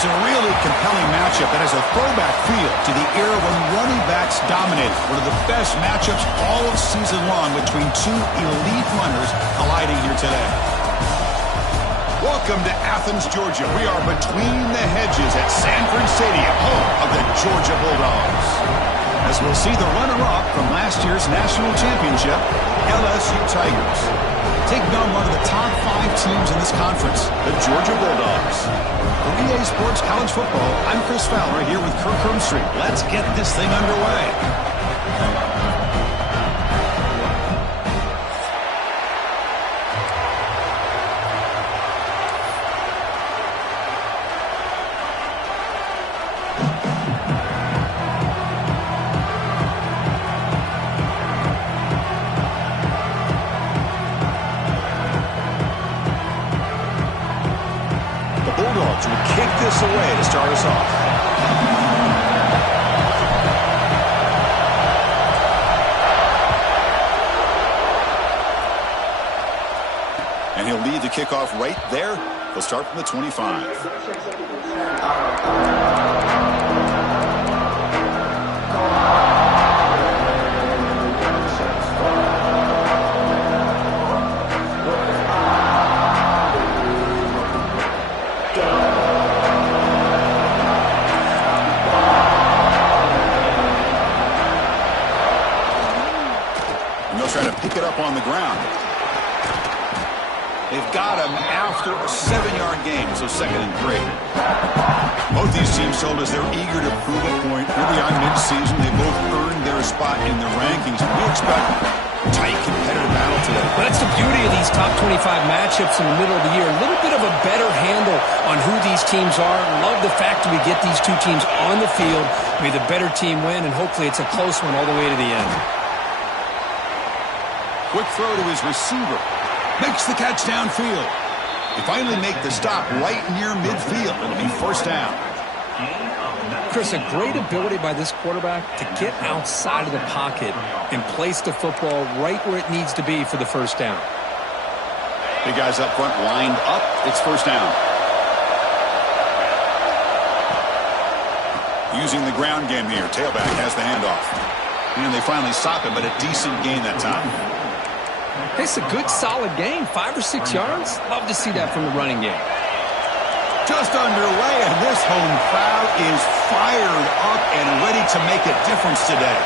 It's a really compelling matchup that has a throwback feel to the era when running backs dominated. One of the best matchups all of season long between two elite runners colliding here today. Welcome to Athens, Georgia. We are between the hedges at Sanford Stadium, home of the Georgia Bulldogs. As we'll see the runner-up from last year's national championship, LSU Tigers, taking on one of the top 5 teams in this conference, the Georgia Bulldogs. For EA Sports College Football, I'm Chris Fowler here with Kirk Hermstreet. Let's get this thing underway. Bulldogs will kick this away to start us off. And he'll lead the kickoff right there. He'll start from the 25. Try to pick it up on the ground. They've got him after a 7-yard game, so 2nd and 3. Both these teams told us they're eager to prove a point. Early on mid-season, they both earned their spot in the rankings. We expect a tight, competitive battle today. Well, that's the beauty of these top 25 matchups in the middle of the year. A little bit of a better handle on who these teams are. Love the fact that we get these two teams on the field. May the better team win, and hopefully it's a close one all the way to the end. Quick throw to his receiver. Makes the catch downfield. They finally make the stop right near midfield. It'll be 1st down. Chris, a great ability by this quarterback to get outside of the pocket and place the football right where it needs to be for the 1st down. Big guys up front lined up. It's 1st down. Using the ground game here. Tailback has the handoff. And they finally stop him, but a decent gain that time. It's a good, solid game. 5 or 6 yards. Love to see that from the running game. Just underway, and this home crowd is fired up and ready to make a difference today.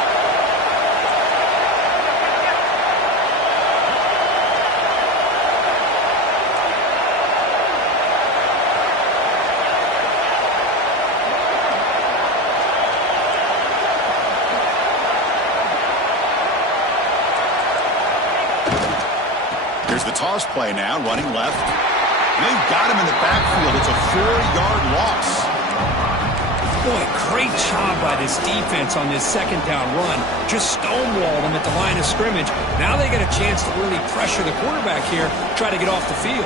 Here's the toss play now, running left. They've got him in the backfield. It's a 4-yard loss. Boy, great job by this defense on this 2nd down run. Just stonewalled them at the line of scrimmage. Now they get a chance to really pressure the quarterback here, try to get off the field.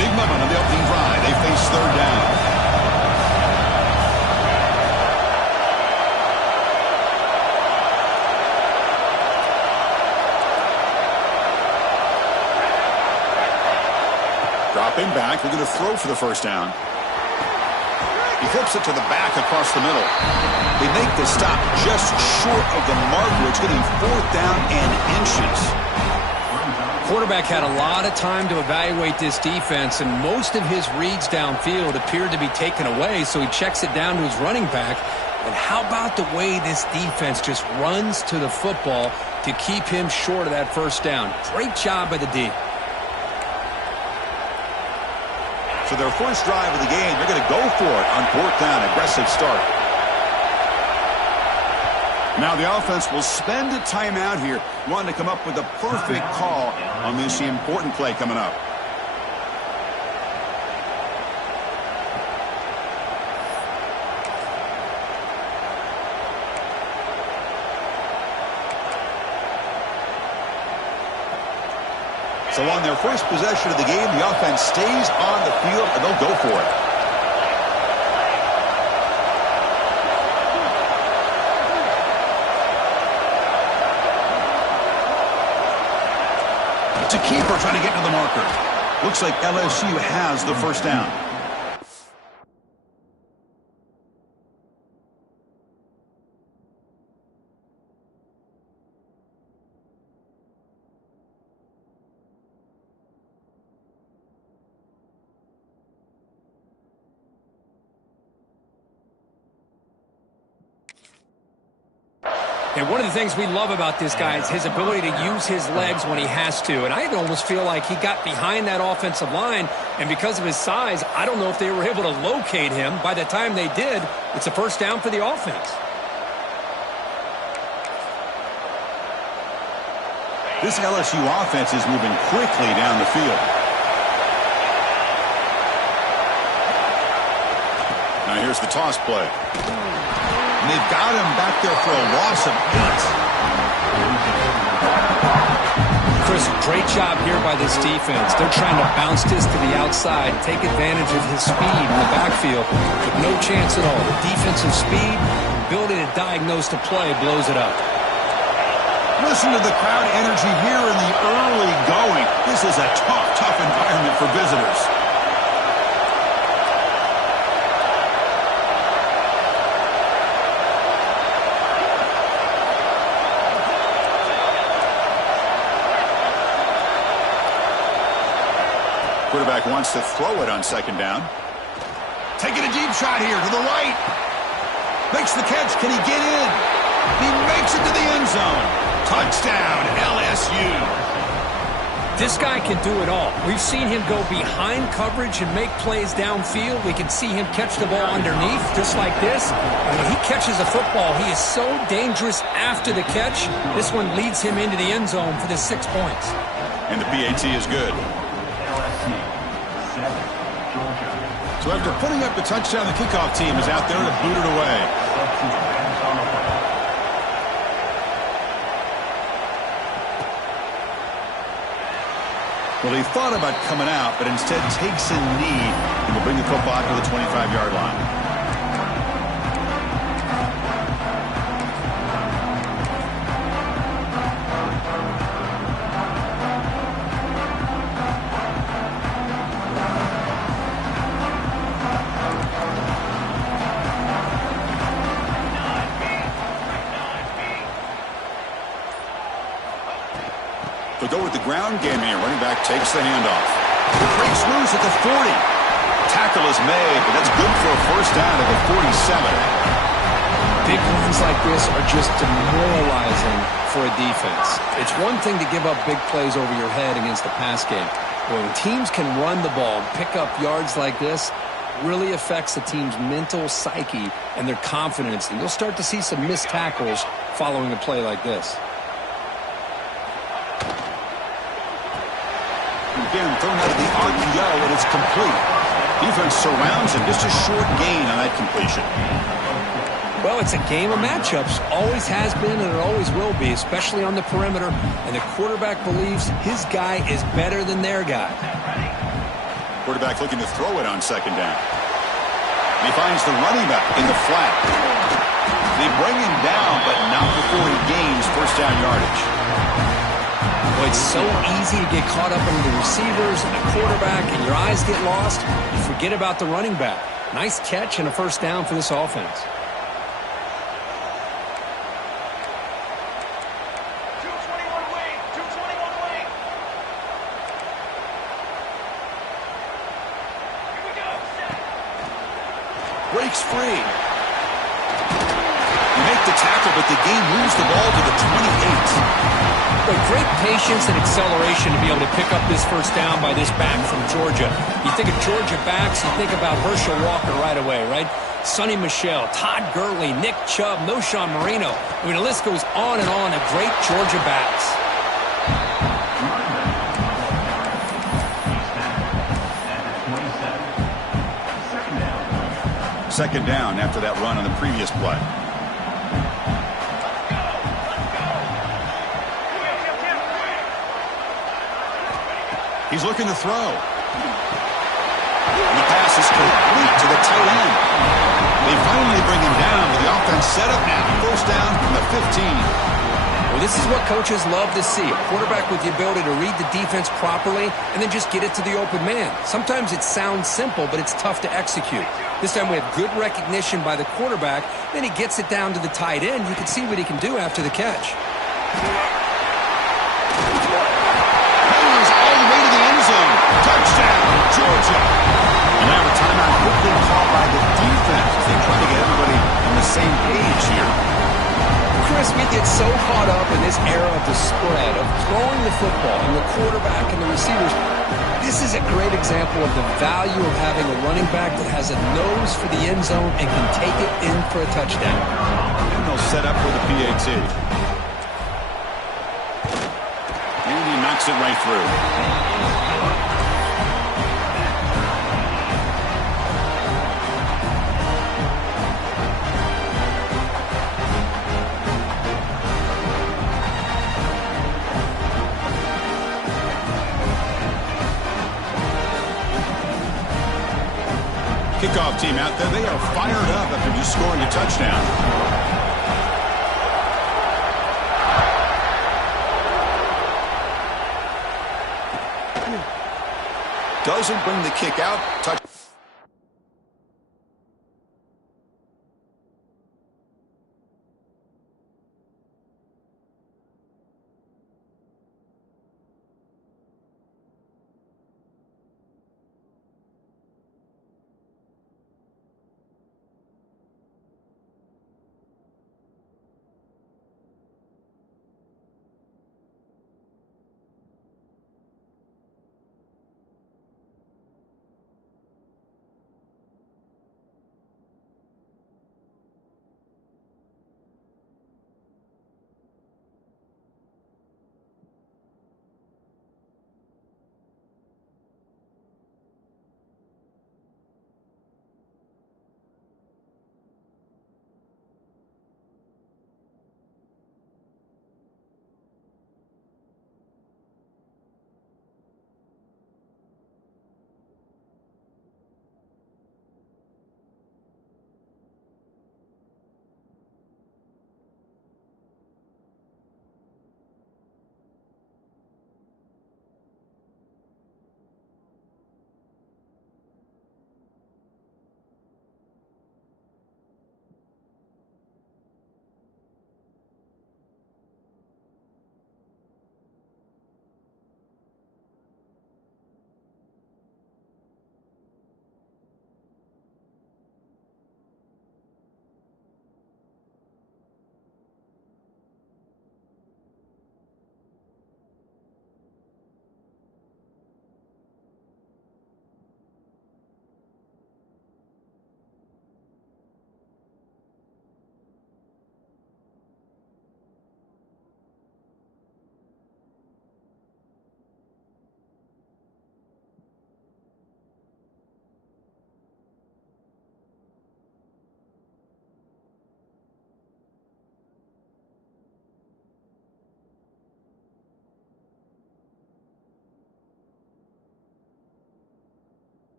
Big moment on the opening drive. They face 3rd down. Dropping back, we're going to throw for the 1st down. He flips it to the back across the middle. They make the stop just short of the mark, which getting 4th down and inches. Quarterback had a lot of time to evaluate this defense, and most of his reads downfield appeared to be taken away, so he checks it down to his running back. And how about the way this defense just runs to the football to keep him short of that 1st down? Great job by the D. For their first drive of the game, they're going to go for it on 4th down. Aggressive start. Now the offense will spend a timeout here, wanting to come up with a perfect call on this important play coming up. So on their first possession of the game, the offense stays on the field, and they'll go for it. It's a keeper trying to get to the marker. Looks like LSU has the first down. And one of the things we love about this guy is his ability to use his legs when he has to. And I almost feel like he got behind that offensive line, and because of his size, I don't know if they were able to locate him. By the time they did, it's a first down for the offense. This LSU offense is moving quickly down the field. Now here's the toss play. And they've got him back there for a loss of 8. Chris, great job here by this defense. They're trying to bounce this to the outside, take advantage of his speed in the backfield, with no chance at all. The defensive speed, ability to diagnose the play, blows it up. Listen to the crowd energy here in the early going. This is a tough environment for visitors. Quarterback wants to throw it on second down. Taking a deep shot here to the right. Makes the catch. Can he get in? He makes it to the end zone. Touchdown, LSU. This guy can do it all. We've seen him go behind coverage and make plays downfield. We can see him catch the ball underneath, just like this. And when he catches a football, he is so dangerous after the catch. This one leads him into the end zone for the 6 points. And the PAT is good. So after putting up the touchdown, the kickoff team is out there to boot it away. Well, he thought about coming out, but instead takes a knee and will bring the football to the 25-yard line. They'll go with the ground game here. Running back takes the handoff. Breaks loose at the 40. Tackle is made, but that's good for a first down at the 47. Big runs like this are just demoralizing for a defense. It's one thing to give up big plays over your head against the pass game. But when teams can run the ball and pick up yards like this, really affects the team's mental psyche and their confidence. And you'll start to see some missed tackles following a play like this. Again, thrown out of the RPO, and it's complete. Defense surrounds him. Just a short gain on that completion. Well, it's a game of matchups. Always has been, and it always will be, especially on the perimeter. And the quarterback believes his guy is better than their guy. Quarterback looking to throw it on second down. And he finds the running back in the flat. They bring him down, but not before he gains first down yardage. Well, it's so easy to get caught up in the receivers and the quarterback, and your eyes get lost. You forget about the running back. Nice catch and a first down for this offense. Breaks free. You make the tackle, but the game moves the ball to the 28. But great patience and acceleration to be able to pick up this first down by this back from Georgia. You think of Georgia backs, you think about Herschel Walker right away, right? Sonny Michel, Todd Gurley, Nick Chubb, Noshawn Marino. I mean, the list goes on and on of great Georgia backs. Second down after that run on the previous play. He's looking to throw. And the pass is complete to the tight end. They finally bring him down with the offense set up now. First down from the 15. Well, this is what coaches love to see. A quarterback with the ability to read the defense properly and then just get it to the open man. Sometimes it sounds simple, but it's tough to execute. This time we have good recognition by the quarterback. Then he gets it down to the tight end. You can see what he can do after the catch. He's all the way to the end zone. Touchdown, Georgia. And now a timeout quickly called by the defense as they try to get everybody on the same page here. Chris, we get so caught up in this era of the spread, of throwing the football and the quarterback and the receivers. This is a great example of the value of having a running back that has a nose for the end zone and can take it in for a touchdown. And they'll set up for the PAT. And he knocks it right through. Kickoff team out there. They are fired up after just scoring a touchdown. Doesn't bring the kick out. Touch.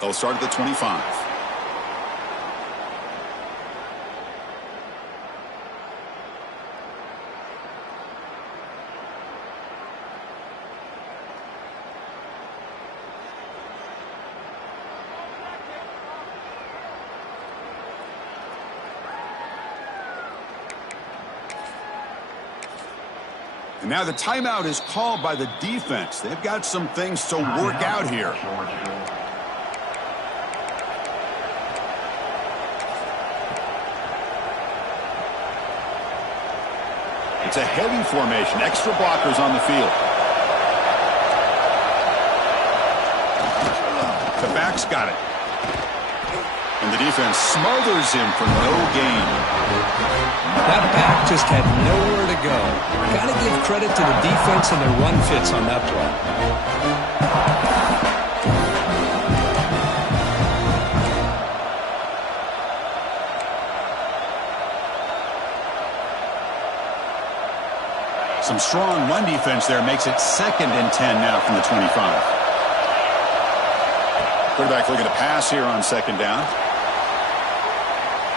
They'll start at the 25. And now the timeout is called by the defense. They've got some things to work out here. It's a heavy formation. Extra blockers on the field. The back's got it. And the defense smothers him for no gain. That back just had nowhere to go. Got to give credit to the defense and their run fits on that play. Some strong run defense there makes it 2nd and 10 now from the 25. Quarterback looking to pass here on 2nd down.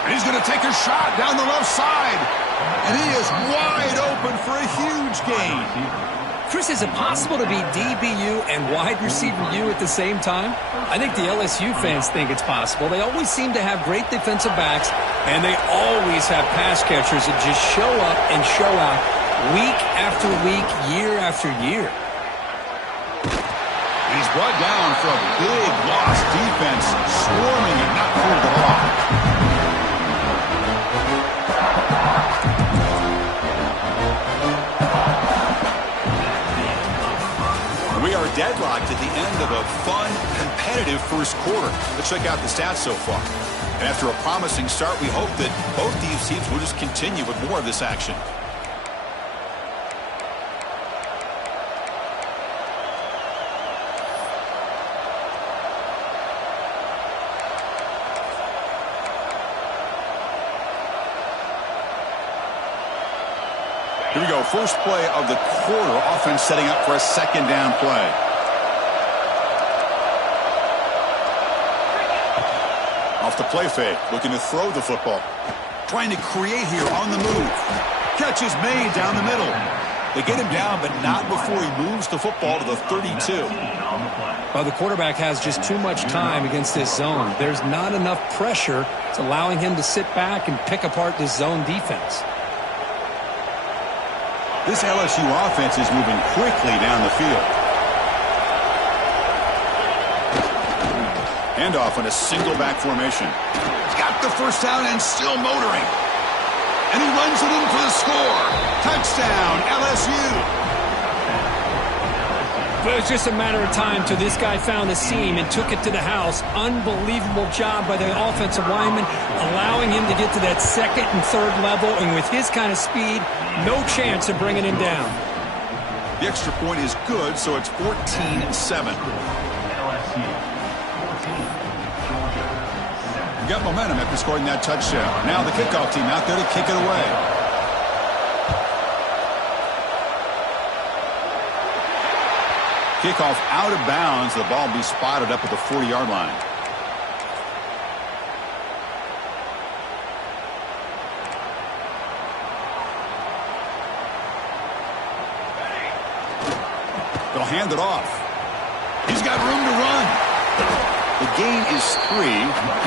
And he's going to take a shot down the left side. And he is wide open for a huge gain. Chris, is it possible to be DBU and wide receiver U at the same time? I think the LSU fans think it's possible. They always seem to have great defensive backs, and they always have pass catchers that just show up and show out week after week, year after year. He's brought down for a big loss. Defense swarming and not cleared the ball. We are deadlocked at the end of a fun, competitive first quarter. Let's check out the stats so far. And after a promising start, we hope that both these teams will just continue with more of this action. Here we go. First play of the quarter. Offense setting up for a 2nd down play. Off the play fake. Looking to throw the football. Trying to create here on the move. Catch is made down the middle. They get him down, but not before he moves the football to the 32. Well, the quarterback has just too much time against this zone. There's not enough pressure. It's allowing him to sit back and pick apart this zone defense. This LSU offense is moving quickly down the field. Handoff in a single back formation. He's got the first down and still motoring. And he runs it in for the score. Touchdown, LSU. But it was just a matter of time till this guy found a seam and took it to the house. Unbelievable job by the offensive lineman, allowing him to get to that 2nd and 3rd level. And with his kind of speed, no chance of bringing him down. The extra point is good, so it's 14-7. We got momentum after scoring that touchdown. Now the kickoff team out there to kick it away. Kickoff out of bounds. The ball will be spotted up at the 40-yard line. They'll hand it off. He's got room to run. The gain is 3.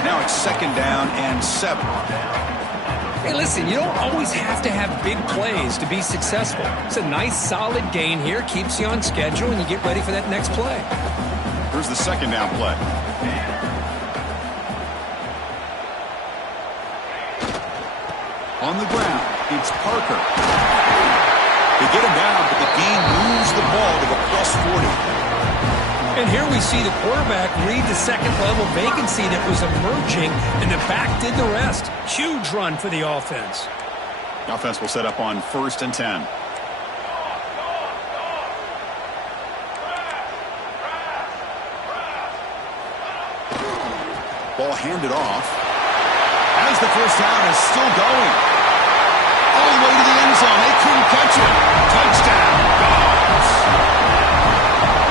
Now it's 2nd down and 7. Hey, listen, you don't always have to have big plays to be successful. It's a nice, solid gain here. Keeps you on schedule, and you get ready for that next play. Here's the 2nd down play. On the ground, it's Parker. They get him down, but the gain moves the ball to the +40. And here we see the quarterback read the 2nd level vacancy that was emerging, and the back did the rest. Huge run for the offense. The offense will set up on 1st and 10. Ball handed off. As the first down is still going. All the way to the end zone. They couldn't catch it. Touchdown, Dogs.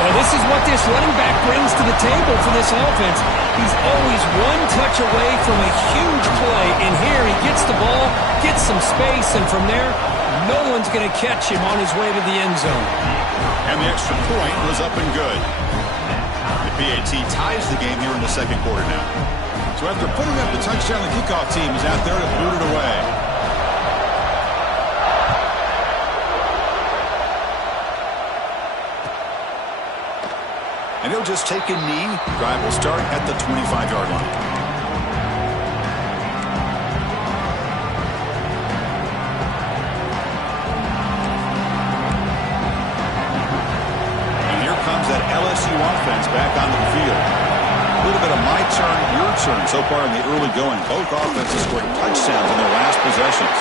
Well, this is what this running back brings to the table for this offense. He's always one touch away from a huge play. And here he gets the ball, gets some space, and from there, no one's going to catch him on his way to the end zone. And the extra point was up and good. The PAT ties the game here in the 2nd quarter now. So after putting up the touchdown, the kickoff team is out there to boot it away. And he'll just take a knee. Drive will start at the 25-yard line. And here comes that LSU offense back onto the field. A little bit of my turn, your concern so far in the early going. Both offenses scored touchdowns in their last possessions.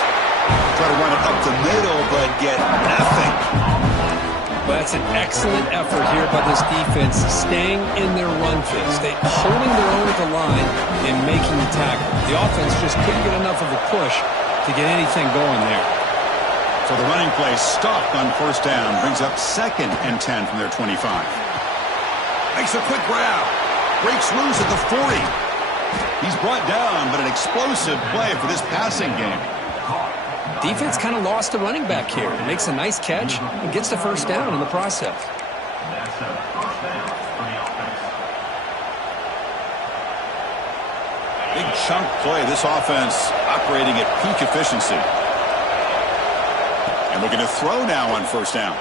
Try to run it up the middle, but get nothing. Well, that's an excellent effort here by this defense, staying in their run phase. They holding their own at the line and making the tackle. The offense just couldn't get enough of a push to get anything going there. So the running play stopped on first down, brings up 2nd and 10 from their 25. Makes a quick grab. Breaks loose at the 40. He's brought down, but an explosive play for this passing game. Defense kind of lost a running back here. He makes a nice catch and gets the first down in the process. Big chunk play. This offense operating at peak efficiency. And looking to throw now on first down.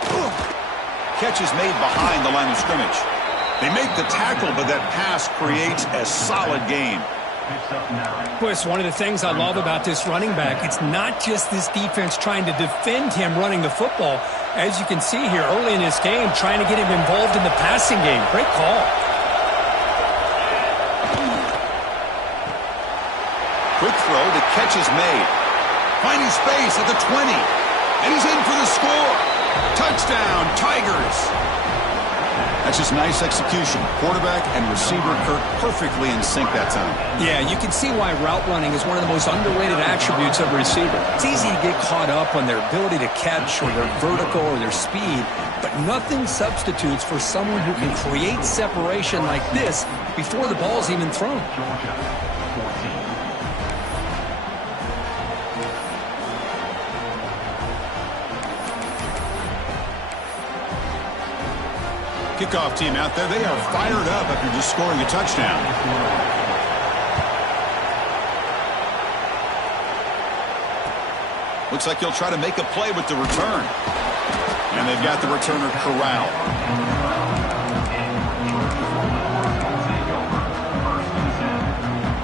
Catch is made behind the line of scrimmage. They make the tackle, but that pass creates a solid gain. Boy, it's one of the things I love about this running back. It's not just this defense trying to defend him running the football. As you can see here early in this game, trying to get him involved in the passing game. Great call. Quick throw, the catch is made. Finding space at the 20. And he's in for the score. Touchdown, Tigers. That's just nice execution. Quarterback and receiver Kirk perfectly in sync that time. Yeah, you can see why route running is one of the most underrated attributes of a receiver. It's easy to get caught up on their ability to catch or their vertical or their speed, but nothing substitutes for someone who can create separation like this before the ball's even thrown. Kickoff team out there. They are fired up after just scoring a touchdown. Looks like he'll try to make a play with the return. And they've got the returner corralled.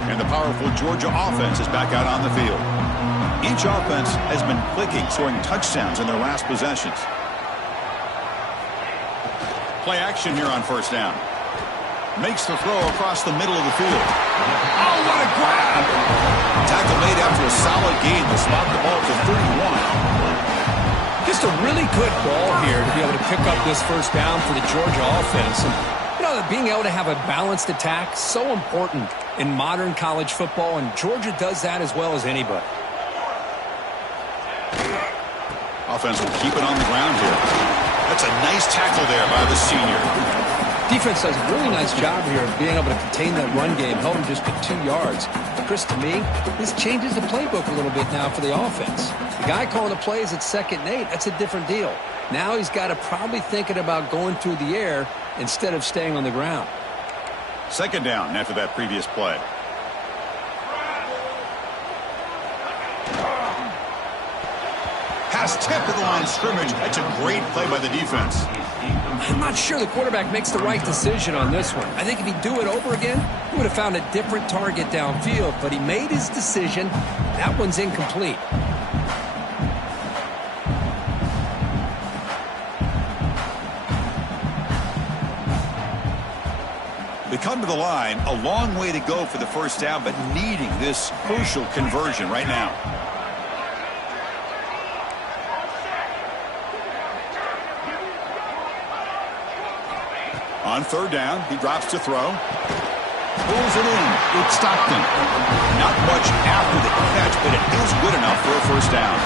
And the powerful Georgia offense is back out on the field. Each offense has been clicking, scoring touchdowns in their last possessions. Play action here on first down. Makes the throw across the middle of the field. Oh, what a grab! Tackle made after a solid gain to spot the ball to 31. Just a really good ball here to be able to pick up this first down for the Georgia offense. And, you know, being able to have a balanced attack, so important in modern college football, and Georgia does that as well as anybody. Offense will keep it on the ground here. That's a nice tackle there by the senior. Defense does a really nice job here of being able to contain that run game, held him just to 2 yards. Chris, to me, this changes the playbook a little bit now for the offense. The guy calling the plays at 2nd and 8, that's a different deal. Now he's got to probably thinking about going through the air instead of staying on the ground. 2nd down after that previous play. Pass tip at the line of scrimmage. That's a great play by the defense. I'm not sure the quarterback makes the right decision on this one. I think if he'd do it over again, he would have found a different target downfield, but he made his decision. That one's incomplete. They come to the line, a long way to go for the first down, but needing this crucial conversion right now. On 3rd down, he drops to throw. Pulls it in. It's Stockton. Not much after the catch, but it is good enough for a first down.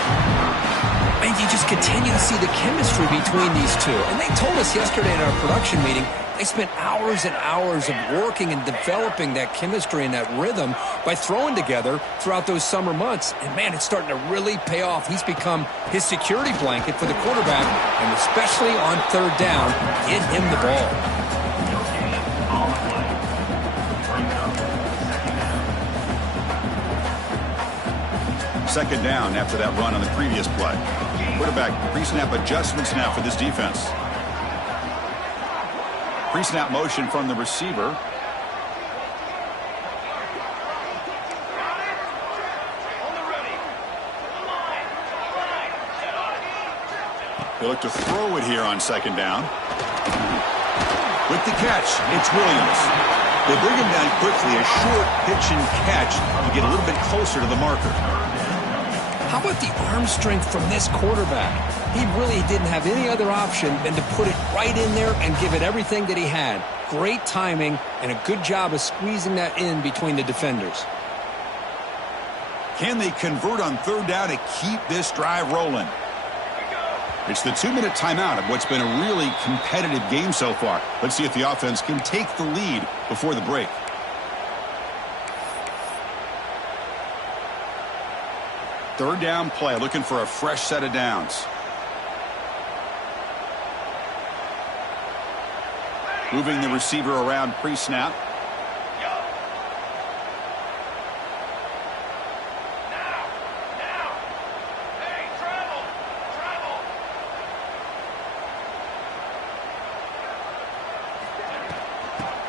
And you just continue to see the chemistry between these two. And they told us yesterday in our production meeting, they spent hours and hours of working and developing that chemistry and that rhythm by throwing together throughout those summer months. And, man, it's starting to really pay off. He's become his security blanket for the quarterback, and especially on 3rd down, get him the ball. Second down after that run on the previous play. Quarterback pre-snap adjustments now for this defense. Pre-snap motion from the receiver. They look to throw it here on 2nd down. With the catch, it's Williams. They bring him down quickly, a short pitch and catch to get a little bit closer to the marker. How about the arm strength from this quarterback? He really didn't have any other option than to put it right in there and give it everything that he had. Great timing and a good job of squeezing that in between the defenders. Can they convert on third down to keep this drive rolling? It's the 2-minute timeout of what's been a really competitive game so far. Let's see if the offense can take the lead before the break. Third down play, looking for a fresh set of downs. Moving the receiver around pre-snap.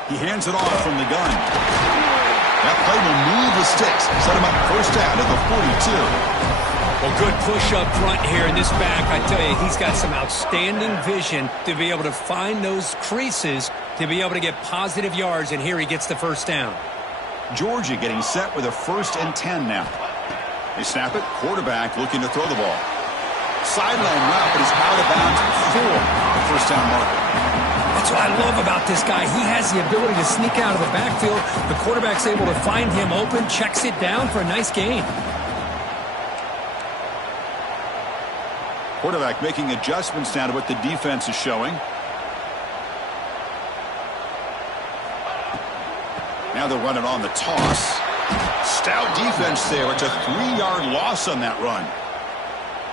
He hands it off from the gun. That play will move the sticks. Set him up first down at the 42. Well, good push up front here in this back. I tell you, he's got some outstanding vision to be able to find those creases to be able to get positive yards, and here he gets the first down. Georgia getting set with a 1st and 10 now. They snap it. Quarterback looking to throw the ball. Sideline route, but he's out of bounds for the first down marker. That's what I love about this guy. He has the ability to sneak out of the backfield. The quarterback's able to find him open, checks it down for a nice gain. Quarterback making adjustments now to what the defense is showing. Now they're running on the toss. Stout defense there. It's a 3-yard loss on that run.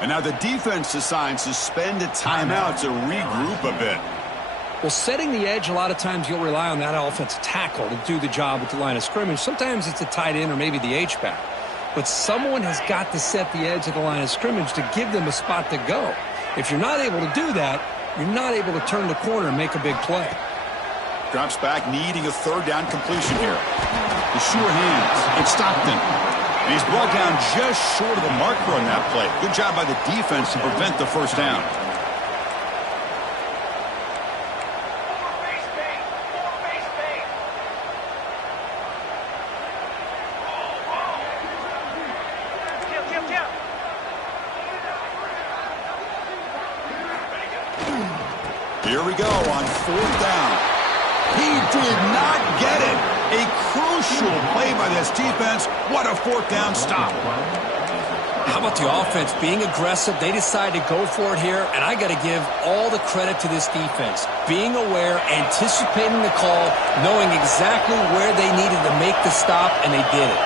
And now the defense decides to spend a timeout to regroup a bit. Well, setting the edge, a lot of times you'll rely on that offensive tackle to do the job at the line of scrimmage. Sometimes it's a tight end or maybe the H-back. But someone has got to set the edge of the line of scrimmage to give them a spot to go. If you're not able to do that, you're not able to turn the corner and make a big play. Drops back, needing a third down completion here. The sure hands. It's Stockton. And he's brought down just short of the marker on that play. Good job by the defense to prevent the first down. Here we go on 4th down. He did not get it. A crucial play by this defense. What a 4th down stop. How about the offense being aggressive? They decide to go for it here, and I got to give all the credit to this defense. Being aware, anticipating the call, knowing exactly where they needed to make the stop, and they did it.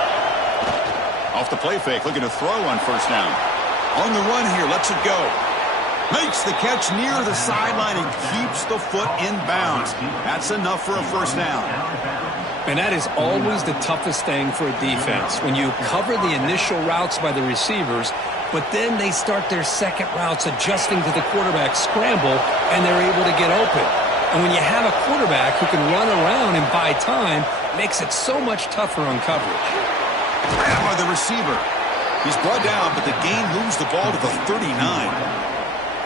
Off the play fake, looking to throw on first down. On the run here, lets it go. Makes the catch near the sideline and keeps the foot in bounds. That's enough for a first down. And that is always the toughest thing for a defense. When you cover the initial routes by the receivers, but then they start their second routes adjusting to the quarterback scramble, and they're able to get open. And when you have a quarterback who can run around and buy time, it makes it so much tougher on coverage. Grab by the receiver. He's brought down, but the gain moves the ball to the 39.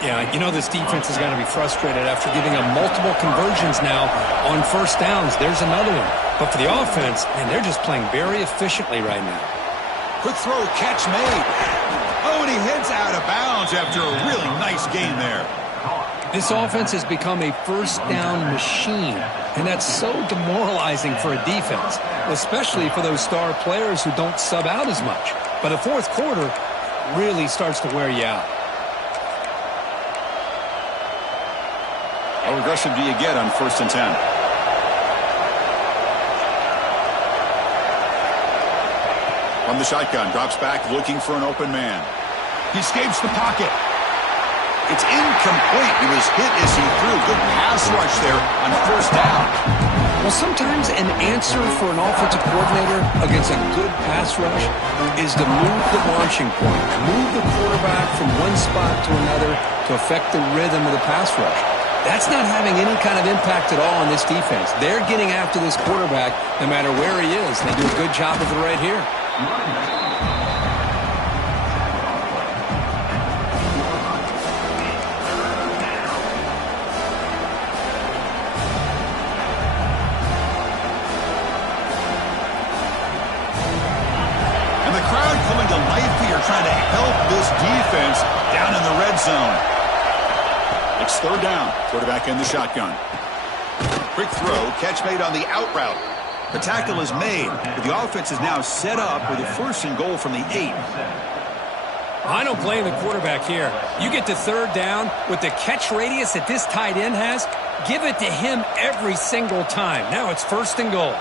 Yeah, you know this defense is going to be frustrated after giving them multiple conversions now on first downs. There's another one. But for the offense, man, they're just playing very efficiently right now. Quick throw, catch made. Oh, and he heads out of bounds after a really nice gain there. This offense has become a first down machine, and that's so demoralizing for a defense, especially for those star players who don't sub out as much. But the fourth quarter really starts to wear you out. How aggressive do you get on 1st and 10? From the shotgun, drops back, looking for an open man. He escapes the pocket. It's incomplete. He was hit as he threw. Good pass rush there on first down. Well, sometimes an answer for an offensive coordinator against a good pass rush is to move the launching point, move the quarterback from one spot to another to affect the rhythm of the pass rush. That's not having any kind of impact at all on this defense. They're getting after this quarterback no matter where he is. They do a good job of it right here. It's third down. Quarterback in the shotgun. Quick throw. Catch made on the out route. The tackle is made, but the offense is now set up with a 1st and goal from the 8. I don't blame the quarterback here. You get to third down with the catch radius that this tight end has, give it to him every single time. Now it's 1st and goal.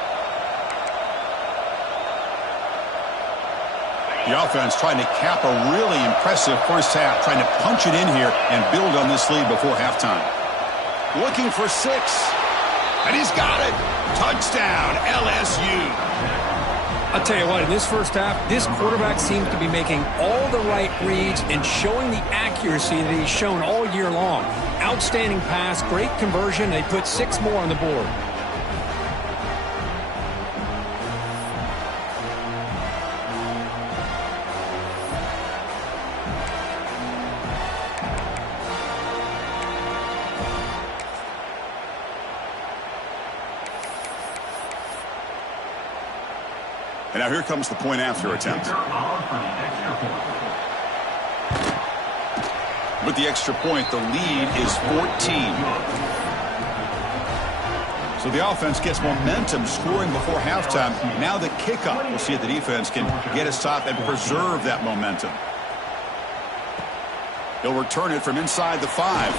The offense trying to cap a really impressive first half, trying to punch it in here and build on this lead before halftime. Looking for 6. And he's got it. Touchdown, LSU. I'll tell you what, in this first half, this quarterback seems to be making all the right reads and showing the accuracy that he's shown all year long. Outstanding pass, great conversion. They put 6 more on the board. And now here comes the point after attempt. With the extra point, the lead is 14. So the offense gets momentum scoring before halftime. Now the kickoff. We'll see if the defense can get a stop and preserve that momentum. He'll return it from inside the 5.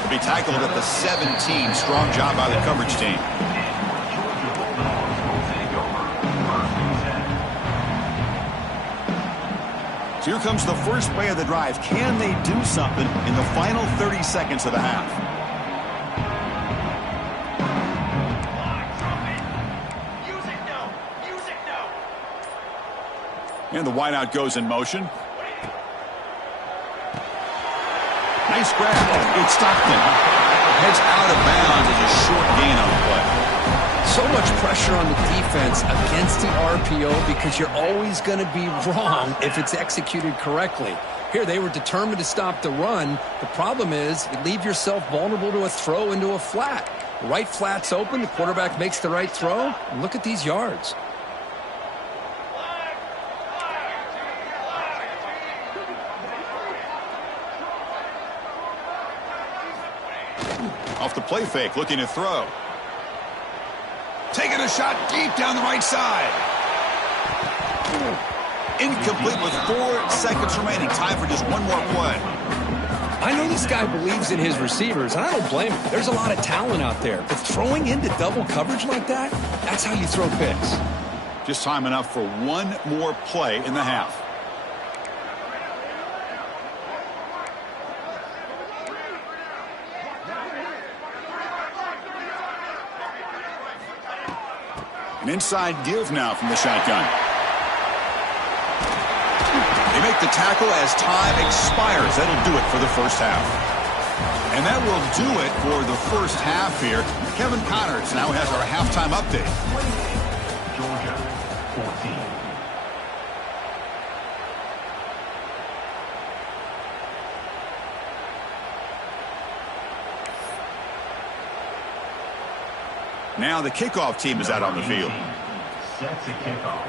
He'll be tackled at the 17. Strong job by the coverage team. So here comes the first play of the drive. Can they do something in the final 30 seconds of the half? And the wideout goes in motion. Nice grab. It's Stockton. Heads out of bounds as a short gain on the play. So much pressure on the defense against the RPO because you're always going to be wrong if it's executed correctly. Here, they were determined to stop the run. The problem is you leave yourself vulnerable to a throw into a flat. The right flat's open. The quarterback makes the right throw. And look at these yards. Off the play fake, looking to throw. Taking a shot deep down the right side. Incomplete with 4 seconds remaining. Time for just one more play. I know this guy believes in his receivers, and I don't blame him. There's a lot of talent out there. But throwing into double coverage like that, that's how you throw picks. Just time enough for one more play in the half. An inside give now from the shotgun. They make the tackle as time expires. That'll do it for the first half. And that will do it for the first half here. Kevin Connors now has our halftime update. Georgia, 14. Now the kickoff team is out on the field. Sets a kickoff.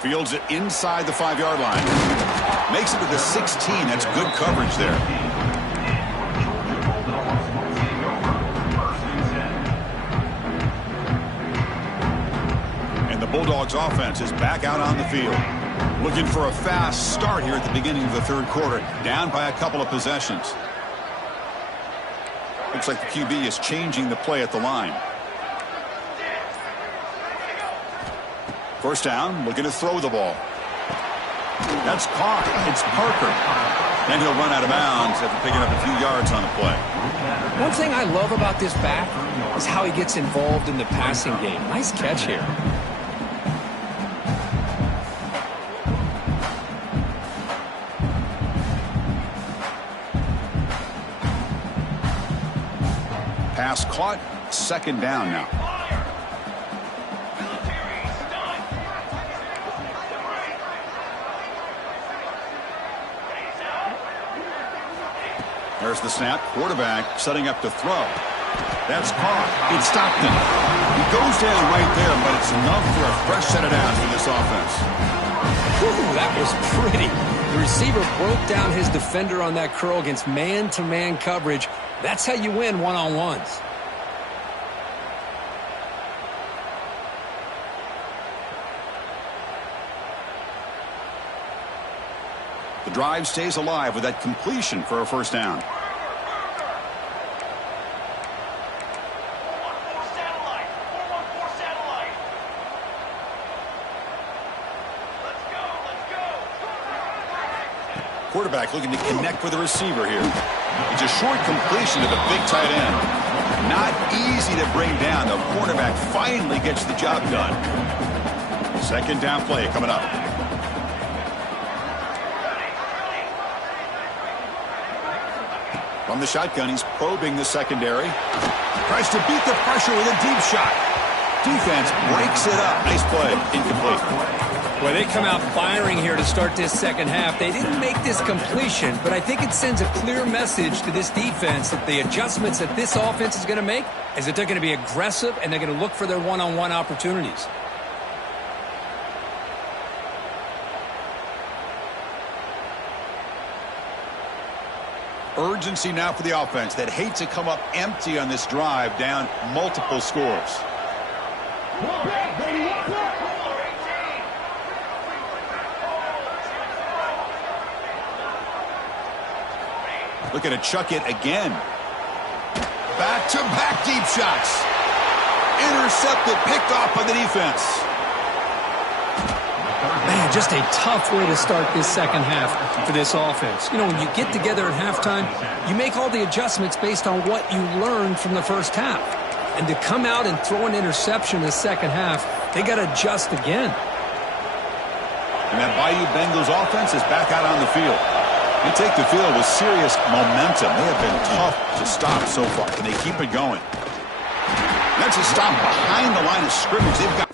Fields it inside the 5-yard line. Makes it to the 16. That's good coverage there. And the Bulldogs offense is back out on the field. Looking for a fast start here at the beginning of the third quarter. Down by a couple of possessions. Looks like the QB is changing the play at the line. First down, looking to throw the ball. That's caught. It's Parker. Then he'll run out of bounds after picking up a few yards on the play. One thing I love about this back is how he gets involved in the passing game. Nice catch here. Pass caught. Second down now. There's the snap. Quarterback setting up to throw. That's caught. It's Stockton. He goes down right there, but it's enough for a fresh set of downs for this offense. Whew, that was pretty. The receiver broke down his defender on that curl against man-to-man coverage. That's how you win one-on-ones. The drive stays alive with that completion for a first down. Quarterback looking to connect with the receiver here. It's a short completion to the big tight end. Not easy to bring down. The cornerback finally gets the job done. Second down play coming up. From the shotgun, he's probing the secondary. Tries to beat the pressure with a deep shot. Defense breaks it up. Nice play. Incomplete. Well, they come out firing here to start this second half. They didn't make this completion, but I think it sends a clear message to this defense that the adjustments that this offense is going to make is that they're going to be aggressive and they're going to look for their one-on-one opportunities. Urgency now for the offense that hate to come up empty on this drive, down multiple scores. Looking to chuck it again. Back-to-back deep shots. Intercepted, picked off by the defense. Man, just a tough way to start this second half for this offense. You know, when you get together at halftime, you make all the adjustments based on what you learned from the first half. And to come out and throw an interception in the second half, they got to adjust again. And that Bayou Bengals offense is back out on the field. They take the field with serious momentum. They have been tough to stop so far. Can they keep it going? That's a stop behind the line of scrimmage. They've got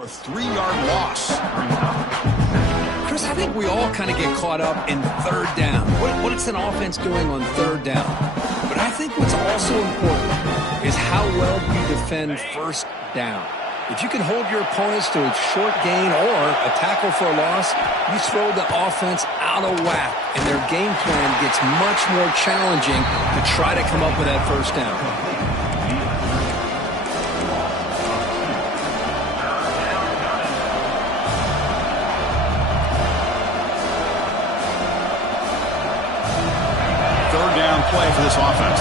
A 3-yard loss. Chris, I think we all kind of get caught up in third down. What is an offense doing on third down? But I think what's also important is how well you defend first down. If you can hold your opponents to a short gain or a tackle for a loss, you throw the offense out of whack, and their game plan gets much more challenging to try to come up with that first down. Third down play for this offense.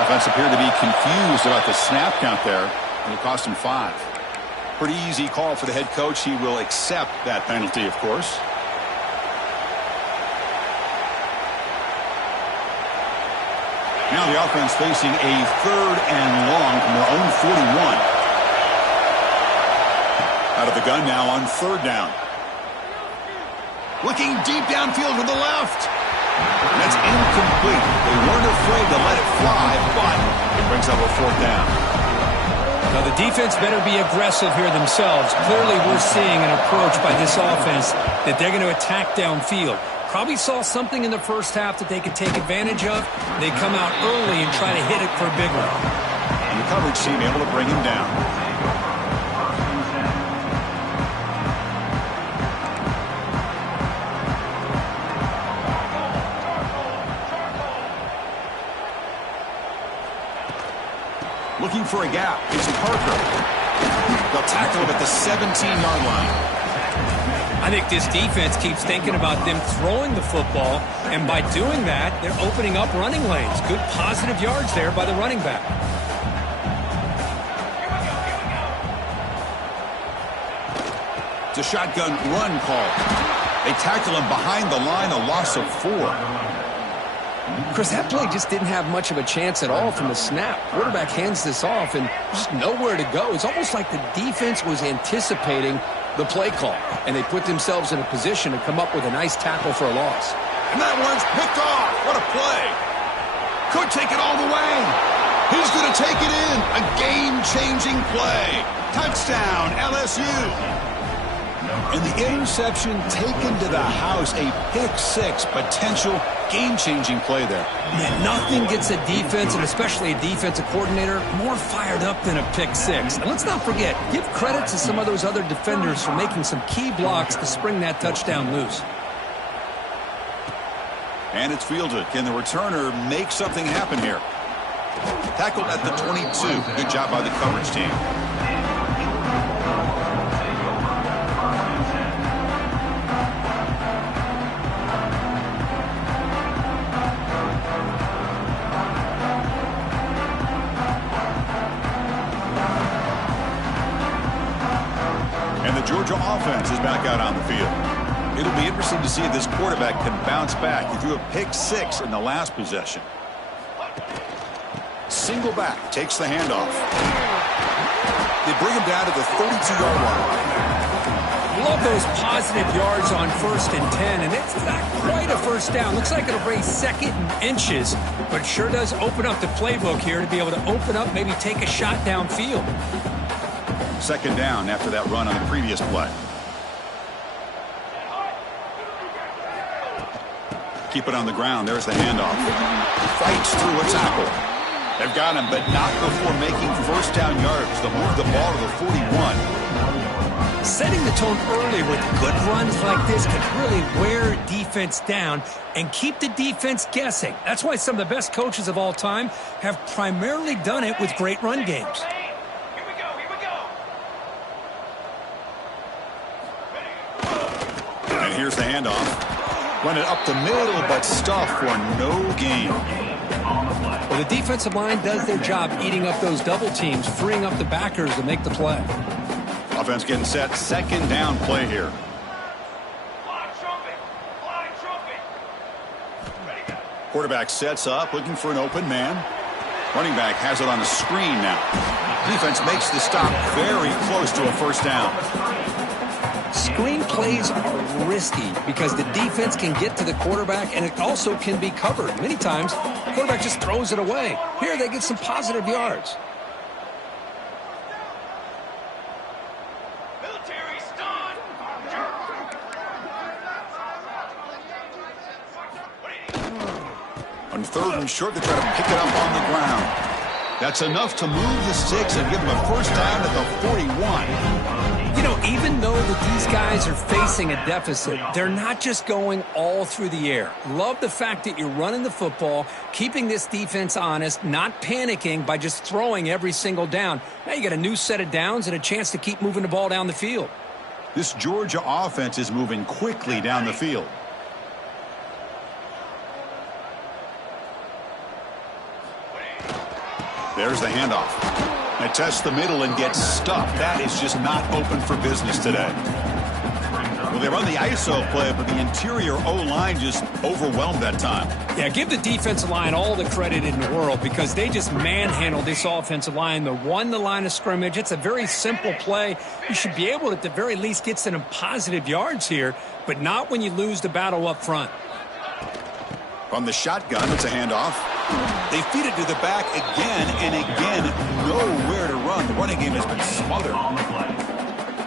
Offense appeared to be confused about the snap count there, and it cost him 5. Pretty easy call for the head coach. He will accept that penalty, of course. Now the offense facing a 3rd and long from their own 41. Out of the gun now on 3rd down. Looking deep downfield to the left. That's incomplete. They weren't afraid to let it fly, but it brings up a 4th down. Now, the defense better be aggressive here themselves. Clearly, we're seeing an approach by this offense that they're going to attack downfield. Probably saw something in the first half that they could take advantage of. They come out early and try to hit it for a big one. And the coverage team able to bring him down. Looking for a gap. It's Parker. They'll tackle him at the 17-yard line. I think this defense keeps thinking about them throwing the football, and by doing that, they're opening up running lanes. Good positive yards there by the running back. It's a shotgun run call. They tackle him behind the line, a loss of 4. Chris, that play just didn't have much of a chance at all from the snap. Quarterback hands this off and just nowhere to go. It's almost like the defense was anticipating the play call, and they put themselves in a position to come up with a nice tackle for a loss. And that one's picked off. What a play. Could take it all the way. He's going to take it in. A game-changing play. Touchdown, LSU. And the interception taken to the house, a pick-6, potential game-changing play there. Yeah, nothing gets a defense, and especially a defensive coordinator, more fired up than a pick-6. And let's not forget, give credit to some of those other defenders for making some key blocks to spring that touchdown loose. And it's fielded. Can the returner make something happen here? Tackled at the 22. Good job by the coverage team. Georgia offense is back out on the field. It'll be interesting to see if this quarterback can bounce back. He threw a pick-6 in the last possession. Single back, takes the handoff. They bring him down to the 32-yard line. Love those positive yards on 1st and 10, and it's not quite a first down. Looks like it'll bring 2nd and inches, but it sure does open up the playbook here to be able to open up, maybe take a shot downfield. 2nd down after that run on the previous play. Keep it on the ground. There's the handoff. Fights through a tackle. They've got him, but not before making first down yards. They'll move the ball to the 41. Setting the tone early with good runs like this can really wear defense down and keep the defense guessing. That's why some of the best coaches of all time have primarily done it with great run games. Here's the handoff. Run it up the middle, but stuffed for no gain. Well, the defensive line does their job eating up those double teams, freeing up the backers to make the play. Offense getting set. 2nd down play here. Quarterback sets up, looking for an open man. Running back has it on the screen now. Defense makes the stop very close to a first down. Screen plays are risky because the defense can get to the quarterback, and it also can be covered. Many times, the quarterback just throws it away. Here, they get some positive yards. On third and short, they try to pick it up on the ground. That's enough to move the sticks and give them a first down at the 41. You know, even though that these guys are facing a deficit, they're not just going all through the air. Love the fact that you're running the football, keeping this defense honest, not panicking by just throwing every single down. Now you got a new set of downs and a chance to keep moving the ball down the field. This Georgia offense is moving quickly down the field. There's the handoff. They test the middle and get stuffed. That is just not open for business today. Well, they run the ISO play, but the interior O-line just overwhelmed that time. Yeah, give the defensive line all the credit in the world because they just manhandled this offensive line. They won the line of scrimmage. It's a very simple play. You should be able to, at the very least, get some positive yards here, but not when you lose the battle up front. From the shotgun, it's a handoff. They feed it to the back again and again. Nowhere to run. The running game has been smothered.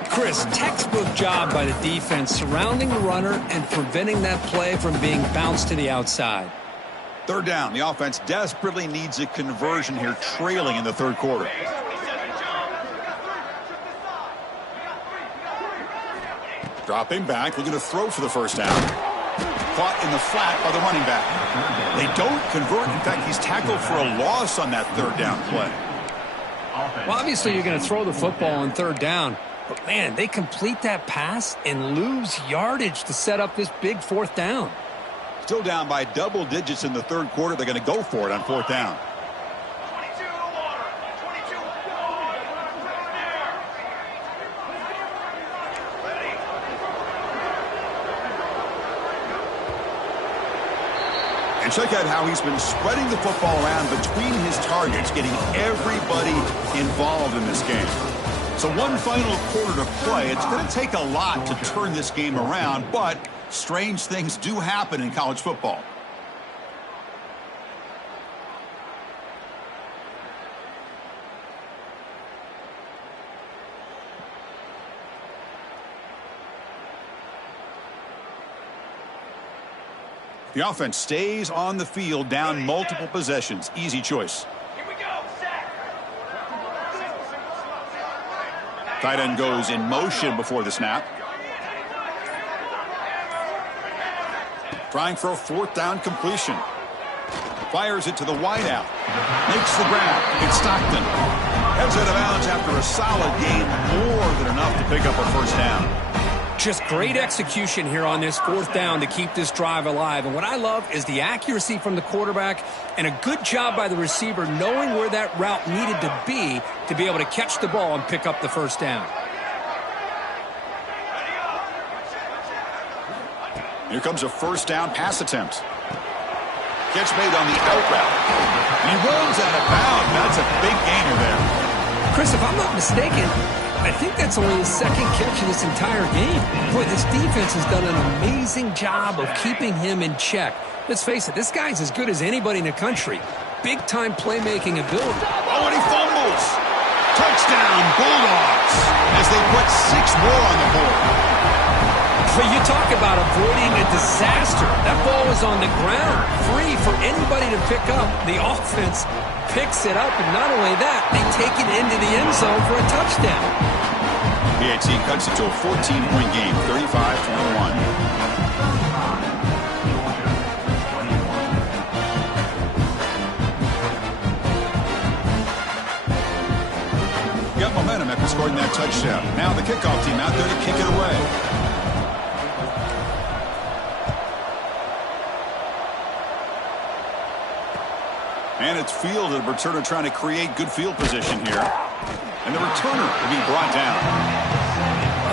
Chris, textbook job by the defense surrounding the runner and preventing that play from being bounced to the outside. Third down. The offense desperately needs a conversion here, trailing in the third quarter. Dropping back, looking to throw for the first down. Caught in the flat by the running back. They don't convert. In fact, he's tackled for a loss on that third down play. Well, obviously, you're going to throw the football on third down. But, man, they complete that pass and lose yardage to set up this big fourth down. Still down by double digits in the third quarter. They're going to go for it on fourth down. And check out how he's been spreading the football around between his targets, getting everybody involved in this game. So one final quarter to play. It's going to take a lot to turn this game around, but strange things do happen in college football. The offense stays on the field, down multiple possessions. Easy choice. Here we go, set. Tight end goes in motion before the snap. Trying for a fourth down completion. Fires it to the wideout. Makes the grab. It's Stockton. Heads out of bounds after a solid gain, more than enough to pick up a first down. Just great execution here on this fourth down to keep this drive alive. And what I love is the accuracy from the quarterback and a good job by the receiver knowing where that route needed to be able to catch the ball and pick up the first down. Here comes a first down pass attempt. Catch made on the out route. He rolls out of bounds. That's a big gainer there. Chris, if I'm not mistaken, I think that's only his second catch of this entire game. Boy, this defense has done an amazing job of keeping him in check. Let's face it, this guy's as good as anybody in the country. Big-time playmaking ability. Oh, and he fumbles. Touchdown, Bulldogs, as they put 6 more on the board. But you talk about avoiding a disaster. That ball was on the ground, free for anybody to pick up. The offense picks it up, and not only that, they take it into the end zone for a touchdown. QATD cuts it to a 14-point game, 35-21. Got momentum after scoring that touchdown. Now the kickoff team out there to kick it away. And it's fielded. The returner trying to create good field position here. And the returner will be brought down.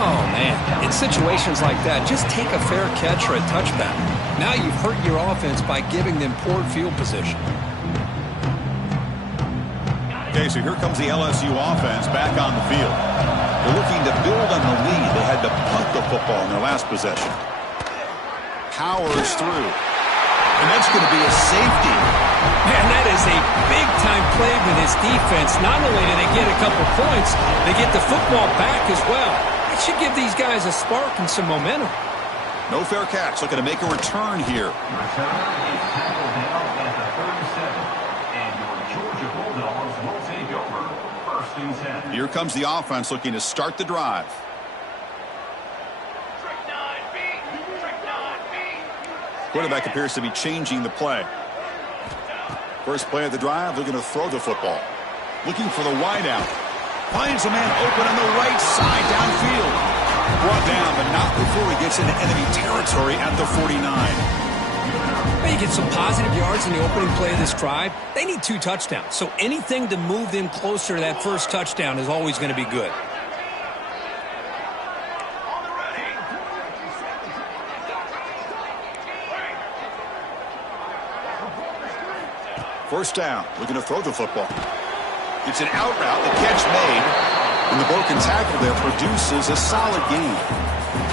Oh, man. In situations like that, just take a fair catch or a touchback. Now you've hurt your offense by giving them poor field position. Okay, so here comes the LSU offense back on the field. They're looking to build on the lead. They had to punt the football in their last possession. Powers through. And that's going to be a safety. Man, that is a big-time play with this defense. Not only do they get a couple points, they get the football back as well. It should give these guys a spark and some momentum. No fair catch. Looking to make a return here. Return is tackled down at the 37. And your Georgia Bulldogs will take over 1st and 10. Here comes the offense looking to start the drive. Quarterback appears to be changing the play. First play of the drive, they're going to throw the football. Looking for the wideout. Finds a man open on the right side downfield. Brought down, but not before he gets into enemy territory at the 49. Well, you get some positive yards in the opening play of this drive. They need 2 touchdowns, so anything to move them closer to that first touchdown is always going to be good. First down, looking to throw the football. It's an out route, the catch made. And the broken tackle there produces a solid gain.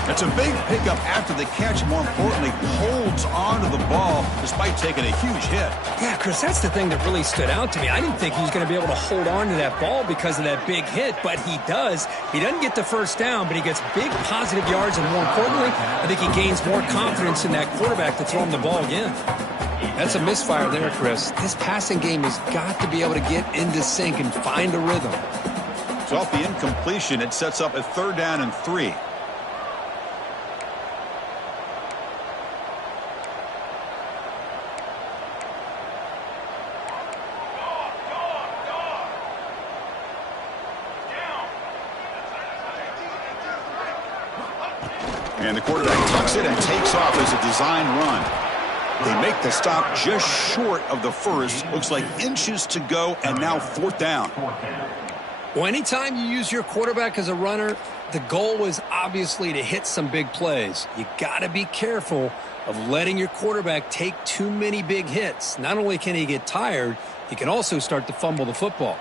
That's a big pickup after the catch. More importantly, holds on to the ball despite taking a huge hit. Yeah, Chris, that's the thing that really stood out to me. I didn't think he was going to be able to hold on to that ball because of that big hit, but he does. He doesn't get the first down, but he gets big positive yards, and more importantly, I think he gains more confidence in that quarterback to throw him the ball again. That's a misfire there, Chris. This passing game has got to be able to get into sync and find a rhythm. So off the incompletion, it sets up a 3rd down and 3. And the quarterback tucks it and takes off as a design run. They make the stop just short of the first. Looks like inches to go, and now 4th down. Well, anytime you use your quarterback as a runner, the goal is obviously to hit some big plays. You got to be careful of letting your quarterback take too many big hits. Not only can he get tired, he can also start to fumble the football.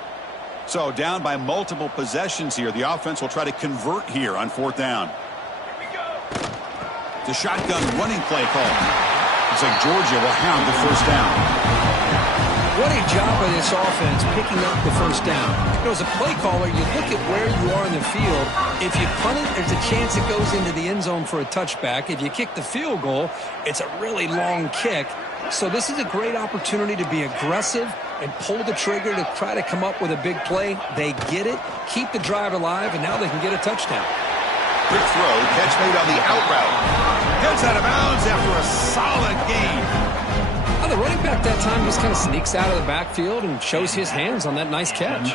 So down by multiple possessions here. The offense will try to convert here on 4th down. The shotgun running play call. Looks like Georgia will hound the first down. What a job by this offense picking up the first down. You know, as a play caller, you look at where you are in the field. If you punt it, there's a chance it goes into the end zone for a touchback. If you kick the field goal, it's a really long kick. So this is a great opportunity to be aggressive and pull the trigger to try to come up with a big play. They get it, keep the drive alive, and now they can get a touchdown. Quick throw, catch made on the out route. Heads out of bounds after a solid gain. The running back that time just kind of sneaks out of the backfield and shows his hands on that nice catch.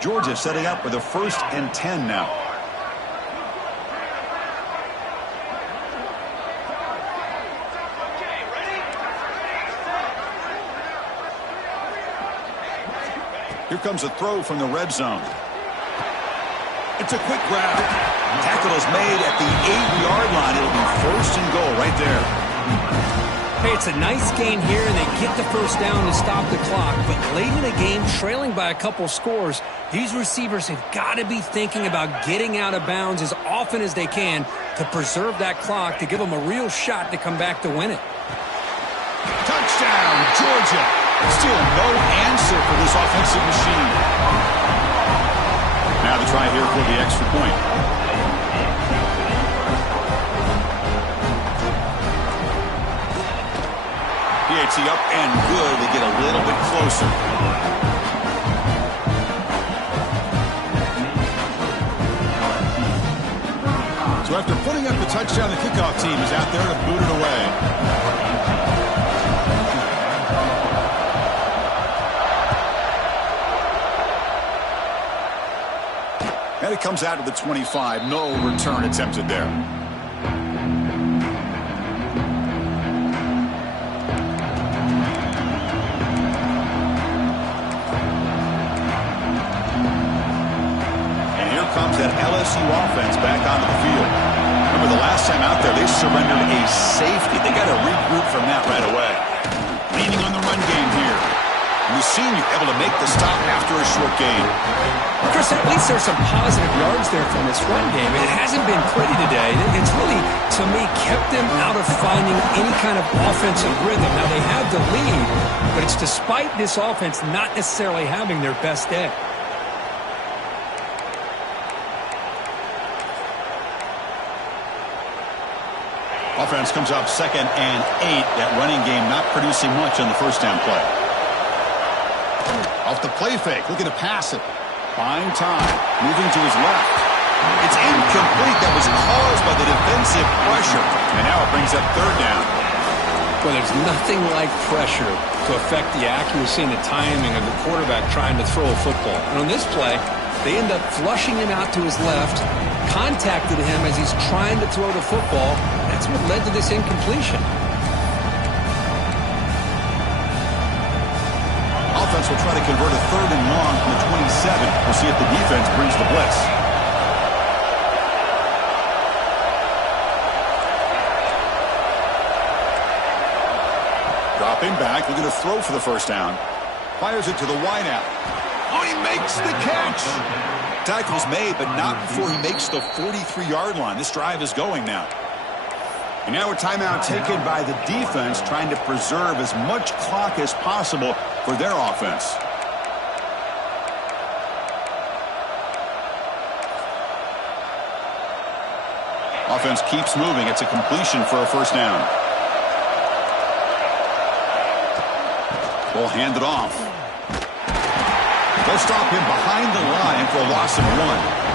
Georgia setting up for the 1st and 10 now. Here comes a throw from the red zone. It's a quick grab. Tackle is made at the 8-yard line. It'll be 1st and goal right there. Hey, it's a nice gain here, and they get the first down to stop the clock. But late in the game, trailing by a couple scores, these receivers have got to be thinking about getting out of bounds as often as they can to preserve that clock, to give them a real shot to come back to win it. Touchdown, Georgia. Still no answer for this offensive machine. Now the try here for the extra point. PAT up and good. They get a little bit closer. So after putting up the touchdown, the kickoff team is out there to boot it away. And it comes out to the 25. No return attempted there. That LSU offense back onto the field. Remember the last time out there, they surrendered a safety. They got to regroup from that right away. Leaning on the run game here. We've seen you able to make the stop after a short gain. Chris, at least there's some positive yards there from this run game. It hasn't been pretty today. It's really, to me, kept them out of finding any kind of offensive rhythm. Now, they have the lead, but it's despite this offense not necessarily having their best day. Offense comes up 2nd and 8. That running game not producing much on the first down play. Off the play fake, looking to pass it. Buying time, moving to his left. It's incomplete. That was caused by the defensive pressure. And now it brings up 3rd down. Well, there's nothing like pressure to affect the accuracy and the timing of the quarterback trying to throw a football. And on this play, they end up flushing him out to his left, contacted him as he's trying to throw the football. That's what led to this incompletion. Offense will try to convert a 3rd and long from the 27. We'll see if the defense brings the blitz. Dropping back, looking to throw for the first down. Fires it to the wideout. Oh, he makes the catch. Tackle's made, but not before he makes the 43-yard line. This drive is going now. And now a timeout taken by the defense, trying to preserve as much clock as possible for their offense. Offense keeps moving. It's a completion for a first down. Ball handed off. They'll stop him behind the line for a loss of 1.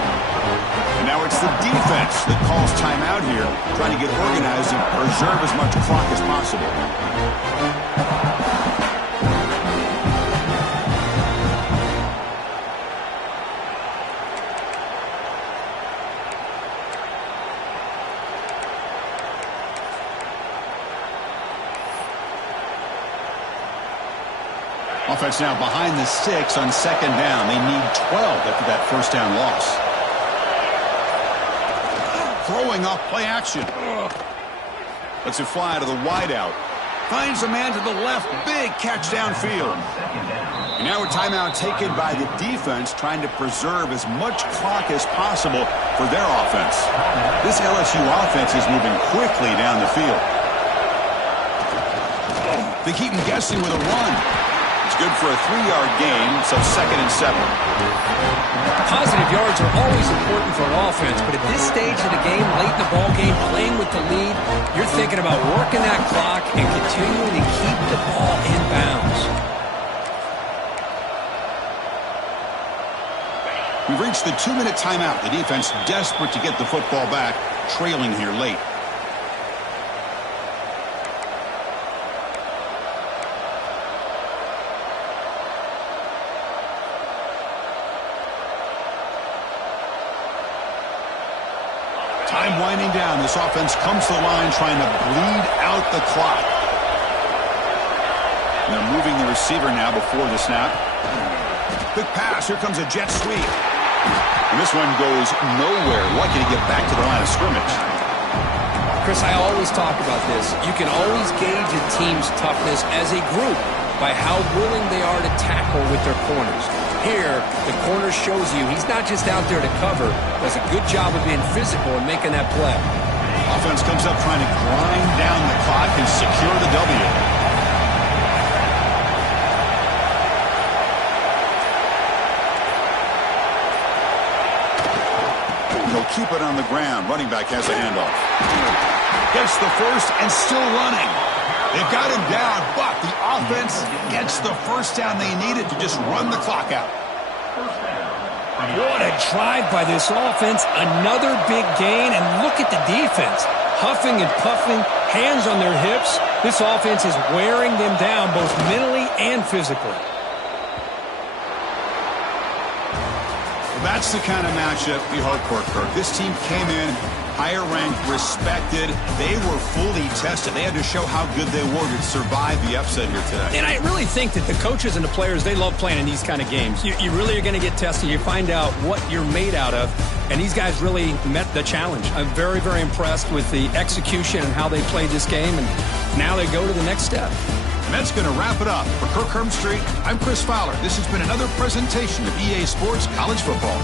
And now it's the defense that calls timeout here, trying to get organized and preserve as much clock as possible. Offense now behind the 6 on 2nd down. They need 12 after that first down loss. Throwing off play action. Lets it fly to the wideout. Finds a man to the left. Big catch downfield. And now a timeout taken by the defense, trying to preserve as much clock as possible for their offense. This LSU offense is moving quickly down the field. They keep him guessing with a run. It's good for a 3-yard gain, so 2nd and 7. Positive yards are always important for an offense, but at this stage of the game, late in the ball game, playing with the lead, you're thinking about working that clock and continuing to keep the ball in bounds. We've reached the 2-minute timeout. The defense desperate to get the football back, trailing here late. Time winding down. This offense comes to the line trying to bleed out the clock. And they're moving the receiver now before the snap. Quick pass. Here comes a jet sweep. And this one goes nowhere. Lucky to get back to the line of scrimmage. Chris, I always talk about this. You can always gauge a team's toughness as a group by how willing they are to tackle with their corners. Here, the corner shows you he's not just out there to cover, does a good job of being physical and making that play. Offense comes up trying to grind down the clock and secure the W. He'll keep it on the ground. Running back has a handoff. Gets the first and still running. They've got him down, but the offense gets the first down they needed to just run the clock out. What a drive by this offense. Another big gain, and look at the defense. Huffing and puffing, hands on their hips. This offense is wearing them down both mentally and physically. That's the kind of matchup we hope for, Kirk. This team came in Higher ranked, respected. They were fully tested. They had to show how good they were to survive the upset here today. And I really think that the coaches and the players, they love playing in these kind of games. You really are going to get tested. You find out what you're made out of. And these guys really met the challenge. I'm very, very impressed with the execution and how they played this game. And now they go to the next step. And that's going to wrap it up. For Kirk Street, I'm Chris Fowler. This has been another presentation of EA Sports College Football.